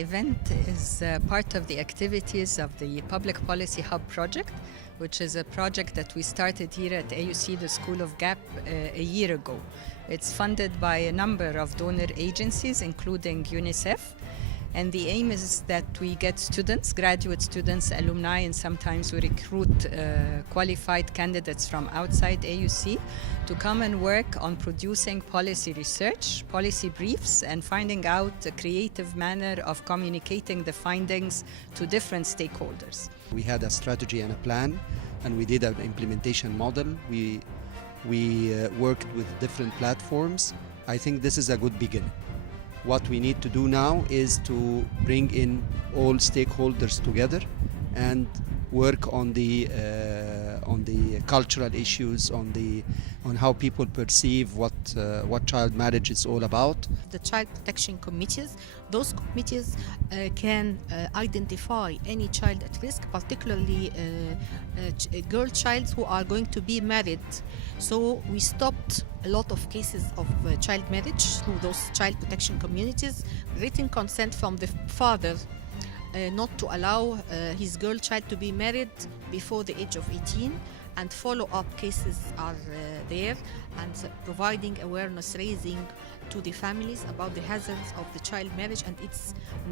event is part of the activities of the Public Policy Hub project, which is a project that we started here at AUC, the School of GAP, a year ago. It's funded by a number of donor agencies, including UNICEF. And the aim is that we get students, graduate students, alumni, and sometimes we recruit qualified candidates from outside AUC to come and work on producing policy research, policy briefs, and finding out a creative manner of communicating the findings to different stakeholders. We had a strategy and a plan, and we did an implementation model. We worked with different platforms. I think this is a good beginning. What we need to do now is to bring in all stakeholders together and work on the cultural issues, on how people perceive what child marriage is all about. The child protection committees, those committees can identify any child at risk, particularly girl childs who are going to be married. So we stopped a lot of cases of child marriage through those child protection communities, written consent from the father not to allow his girl child to be married before the age of 18, and follow-up cases are there, and providing awareness raising to the families about the hazards of the child marriage, and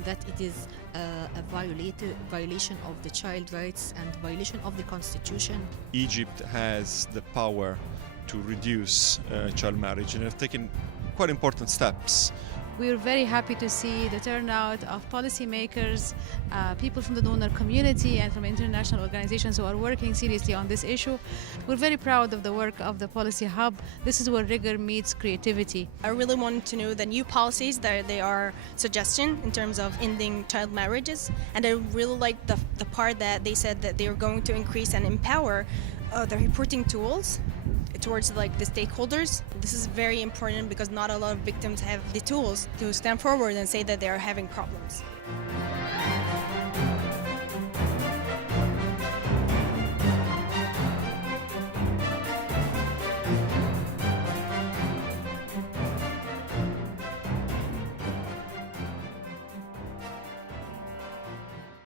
that it is a violation of the child rights and violation of the constitution. Egypt has the power to reduce child marriage, and have taken quite important steps. We're very happy to see the turnout of policymakers, people from the donor community and from international organizations who are working seriously on this issue. We're very proud of the work of the Policy Hub. This is where rigor meets creativity. I really wanted to know the new policies that they are suggesting in terms of ending child marriages, and I really liked the part that they said that they are going to increase and empower the reporting tools towards the stakeholders. This is very important because not a lot of victims have the tools to stand forward and say that they are having problems.